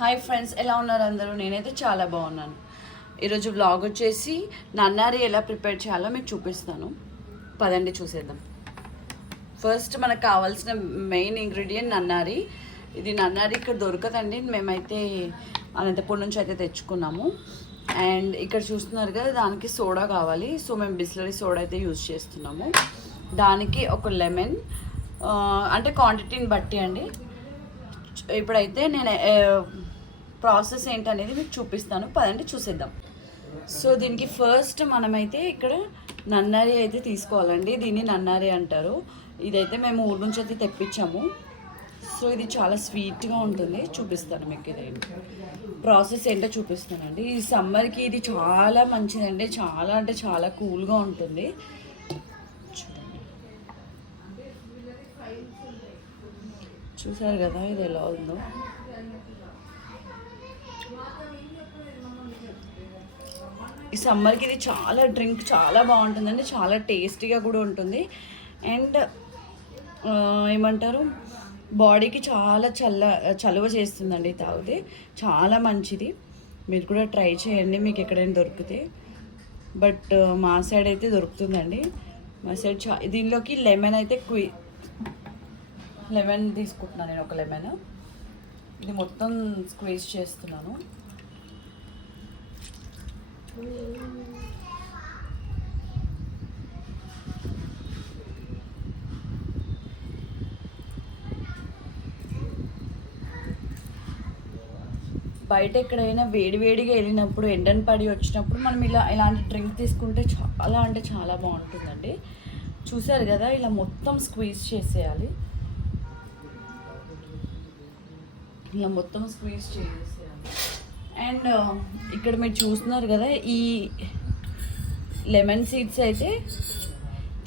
Hi friends, ఎలా ఉన్నారు అందరూ? నేనైతే చాలా బాగున్నాను. ఈరోజు వ్లాగ్ వచ్చేసి నన్నారి ఎలా ప్రిపేర్ చేయాలో మీకు చూపిస్తాను. పదండి చూసేద్దాం. ఫస్ట్ మనకు కావాల్సిన మెయిన్ ఇంగ్రీడియంట్ నన్నారి. ఇది నన్నారి ఇక్కడ దొరకదండి, మేమైతే అనంతపూర్ నుంచి అయితే తెచ్చుకున్నాము. అండ్ ఇక్కడ చూస్తున్నారు కదా, దానికి సోడా కావాలి. సో మేము బిస్లరీ సోడా అయితే యూజ్ చేస్తున్నాము. దానికి ఒక లెమన్, అంటే క్వాంటిటీని బట్టి అండి. ఇప్పుడైతే నేను ప్రాసెస్ ఏంటనేది మీకు చూపిస్తాను. పదండి చూసేద్దాం. సో దీనికి ఫస్ట్ మనమైతే ఇక్కడ నన్నారి అయితే తీసుకోవాలండి. దీన్ని నన్నారి అంటారు. ఇదైతే మేము ఊరు నుంచి అయితే తెప్పించాము. సో ఇది చాలా స్వీట్గా ఉంటుంది. చూపిస్తాను మీకు ఇది ప్రాసెస్ ఏంటో చూపిస్తానండి. ఈ సమ్మర్కి ఇది చాలా మంచిదండి. చాలా అంటే చాలా కూల్గా ఉంటుంది. చూసారు కదా ఇది ఎలా ఉందో. ఈ సమ్మర్కి ఇది చాలా డ్రింక్ చాలా బాగుంటుందండి. చాలా టేస్టీగా కూడా ఉంటుంది. అండ్ ఏమంటారు, బాడీకి చాలా చలువ చేస్తుందండి. తాగితే చాలా మంచిది. మీరు కూడా ట్రై చేయండి మీకు ఎక్కడైనా దొరికితే. బట్ మా సైడ్ అయితే దొరుకుతుందండి. మా సైడ్ దీనిలోకి లెమన్ అయితే లెమన్ తీసుకుంటున్నాను నేను. ఒక లెమన్ ఇది మొత్తం స్క్వీజ్ చేస్తున్నాను. బయట ఎక్కడైనా వేడివేడిగా వెళ్ళినప్పుడు, ఎండను పడి వచ్చినప్పుడు మనం ఇలాంటి డ్రింక్ తీసుకుంటే చాలా అంటే చాలా బాగుంటుందండి. చూసారు కదా, ఇలా మొత్తం స్క్వీజ్ చేసేయాలి. ఇలా మొత్తం స్క్వీజ్ చేసేయాలి. అండ్ ఇక్కడ మీరు చూస్తున్నారు కదా, ఈ లెమన్ సీడ్స్ అయితే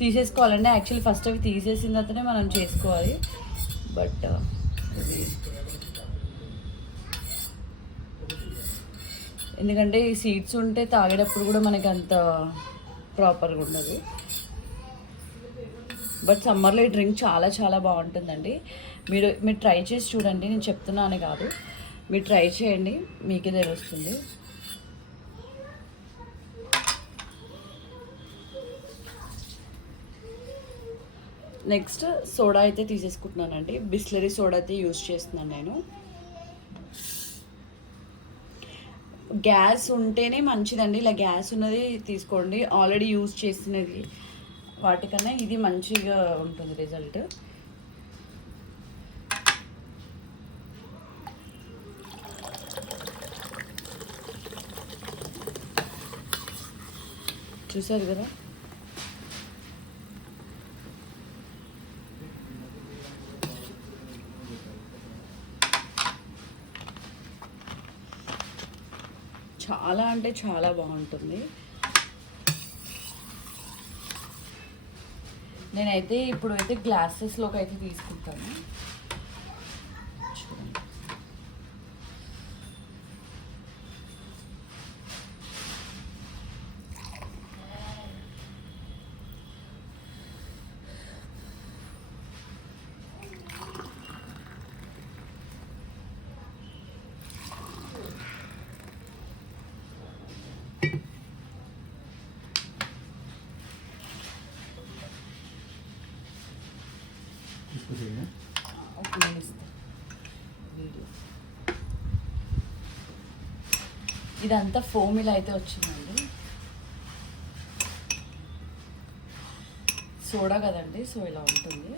తీసేసుకోవాలండి. యాక్చువల్లీ ఫస్ట్ అవి తీసేసిన తర్వాతనే మనం చేసుకోవాలి. బట్ ఎందుకంటే ఈ సీడ్స్ ఉంటే తాగేటప్పుడు కూడా మనకి అంత ప్రాపర్గా ఉండదు. బట్ సమ్మర్లో ఈ డ్రింక్ చాలా చాలా బాగుంటుందండి. మీరు ట్రై చేసి చూడండి. నేను చెప్తున్నాను కాదు, మీరు ట్రై చేయండి, మీకే తెలుస్తుంది. నెక్స్ట్ సోడా అయితే తీసేసుకుంటున్నానండి. బిస్లరీ సోడా అయితే యూజ్ చేస్తున్నాను నేను. గ్యాస్ ఉంటేనే మంచిదండి. ఇలా గ్యాస్ ఉన్నది తీసుకోండి. ఆల్రెడీ యూజ్ చేసినది వాటికన్నా ఇది మంచిగా ఉంటుంది రిజల్ట్. చూసారు కదా, చాలా అంటే చాలా బాగుంటుంది. నేనైతే ఇప్పుడు అయితే గ్లాసెస్లోకి అయితే తీసుకుంటాను. ఇదంతా ఫోమ్ ఇలా అయితే వచ్చిందండి. సోడా కదండి, సో ఇలా ఉంటుంది.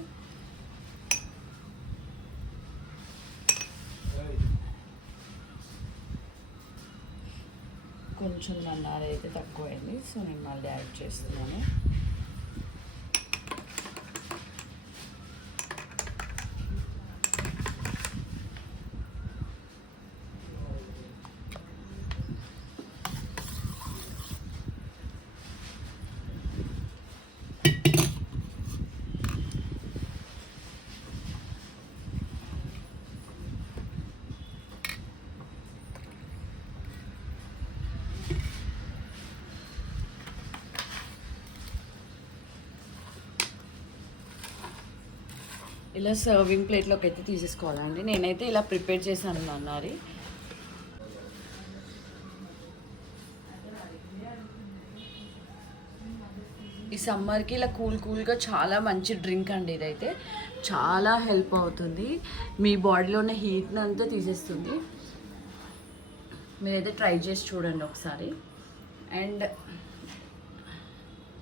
కొంచెం నన్నారి అయితే తక్కువైంది, సో నేను మళ్ళీ యాడ్ చేస్తున్నాను. ఇలా సర్వింగ్ ప్లేట్లోకి అయితే తీసేసుకోవాలండి. నేనైతే ఇలా ప్రిపేర్ చేశాను నన్నారి. ఈ సమ్మర్కి ఇలా కూల్గా చాలా మంచి డ్రింక్ అండి. ఇదైతే చాలా హెల్ప్ అవుతుంది, మీ బాడీలో ఉన్న హీట్ని అంతా తీసేస్తుంది. మీరైతే ట్రై చేసి చూడండి ఒకసారి. అండ్